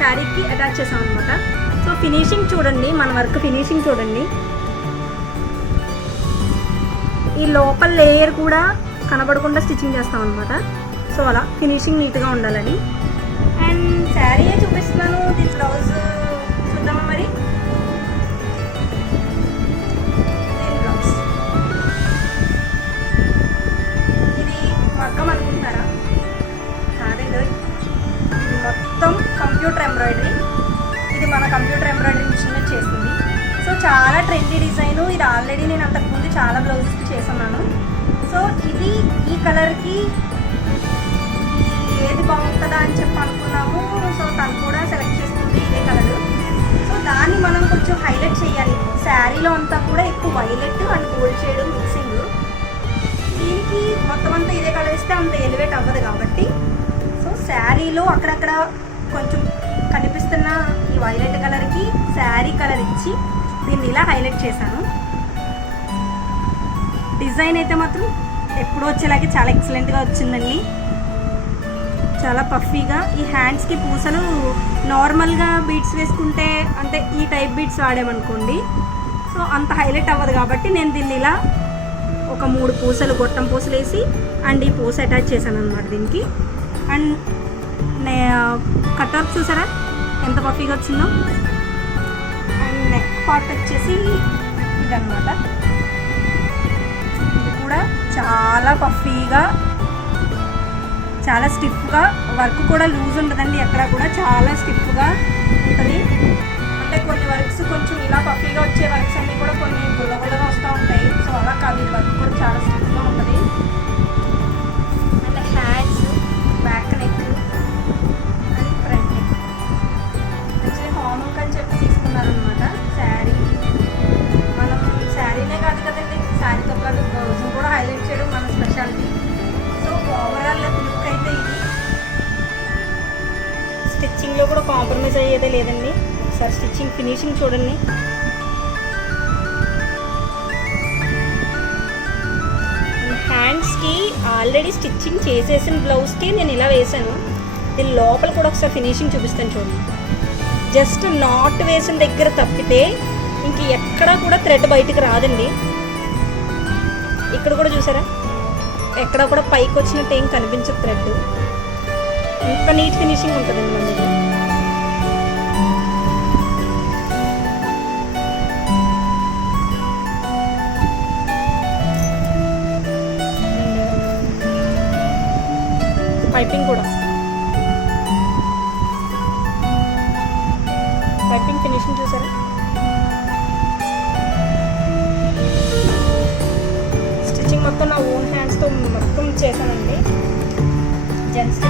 శారీకి అటాచ్ చేసాం అనమాట. సో ఫినిషింగ్ చూడండి, మన వర్క్ ఫినిషింగ్ చూడండి. ఈ లోపల లేయర్ కూడా కనబడకుండా స్టిచ్చింగ్ చేస్తాం అనమాట. సో అలా ఫినిషింగ్ నీట్గా ఉండాలని. అండ్ శారీ చూపిస్తున్నాను, దీని బ్లౌజ్ చూద్దామా మరి. దీని బ్లౌజ్ ఇది మగ్గం అనుకుంటారా? కాదండి, మొత్తం కంప్యూటర్ ఎంబ్రాయిడరీ. ఇది మన కంప్యూటర్ ఎంబ్రాయిడరీ మిషన్ చేస్తుంది. సో చాలా ట్రెండీ డిజైను. ఇది ఆల్రెడీ నేను అంతకుముందు చాలా బ్లౌజెస్ చేస్తున్నాను. సో ఇది ఈ కలర్కి ఏది బాగుంటుందా అని చెప్పి అనుకున్నాము. సో తను కూడా సెలెక్ట్ చేసుకుంది ఇదే కలర్. సో దాన్ని మనం కొంచెం హైలైట్ చేయాలి. శారీలో అంతా కూడా ఎక్కువ violet and gold shade mixing. దీనికి మొత్తం అంతా ఇదే కలర్ ఇస్తే అంత ఎలివేట్ అవ్వదు కాబట్టి సో శారీలో అక్కడక్కడ కొంచెం కనిపిస్తున్న ఈ వైలెట్ కలర్కి శారీ కలర్ ఇచ్చి దీన్ని ఇలా హైలైట్ చేశాను. డిజైన్ అయితే మాత్రం ఎప్పుడో వచ్చేలాగే చాలా ఎక్సలెంట్గా వచ్చిందండి. చాలా పఫీగా. ఈ హ్యాండ్స్కి పూసలు నార్మల్గా బీడ్స్ వేసుకుంటే అంటే ఈ టైప్ బీడ్స్ వాడామనుకోండి సో అంత హైలైట్ అవ్వదు కాబట్టి నేను దీన్ని ఇలా ఒక 3 పూసలు గొట్టం పూసలు వేసి అండ్ ఈ పూస అటాచ్ చేశాను అనమాట దీనికి. అండ్ కట్అప్ చూసారా ఎంత పఫీగా వచ్చిందో. అండ్ నెక్ పార్ట్ వచ్చేసి ఇదన్నమాట. ఇది కూడా చాలా పఫీగా, చాలా స్టిఫ్గా, వర్క్ కూడా లూజ్ ఉండదండి ఎక్కడ కూడా, చాలా స్టిఫ్గా ఉంటుంది. అంటే కొన్ని వర్క్స్ కొంచెం ఇలా పఫీగా వచ్చే వర్క్స్ అన్నీ కూడా కొన్ని గుల్లగుల్లగా వస్తూ ఉంటాయి. సో అలా కాదు, ఈ వర్క్ కూడా చాలా స్టిఫ్గా ఉంటుంది. And hands, back neck and front neck. Actually hammock అని చెప్పి తీసుకున్నారనమాట శారీ. మనం శారీనే కాదు కదండి, శారీతో పాటు బ్లౌజ్ కూడా హైలైట్ చేయడం మన స్పెషాలిటీ. సో ఓవరాల్ లుక్ అయితే ఇది. స్టిచ్చింగ్లో కూడా కాంప్రమైజ్ అయ్యేదే లేదండి. ఒకసారి స్టిచ్చింగ్ ఫినిషింగ్ చూడండి. హ్యాండ్స్కి ఆల్రెడీ స్టిచ్చింగ్ చేసేసిన బ్లౌజ్కి నేను ఇలా వేసాను. దీని లోపల కూడా ఒకసారి ఫినిషింగ్ చూపిస్తాను చూడండి. జస్ట్ నాట్ వేసిన దగ్గర తప్పితే ఇంక ఎక్కడా కూడా థ్రెడ్ బయటికి రాదండి. ఇక్కడ కూడా చూసారా, ఎక్కడ కూడా పైకి వచ్చినట్టు ఏం కనిపించదు థ్రెడ్. ఇంత నీట్ ఫినిషింగ్ ఉంటుందండి మన దగ్గర. పైపింగ్ కూడా, పైపింగ్ ఫినిషింగ్ చూసారా. స్టిచ్చింగ్ మొత్తం నా ఓన్ హ్యాండ్స్తో మొత్తం చేశానండి. జెంట్స్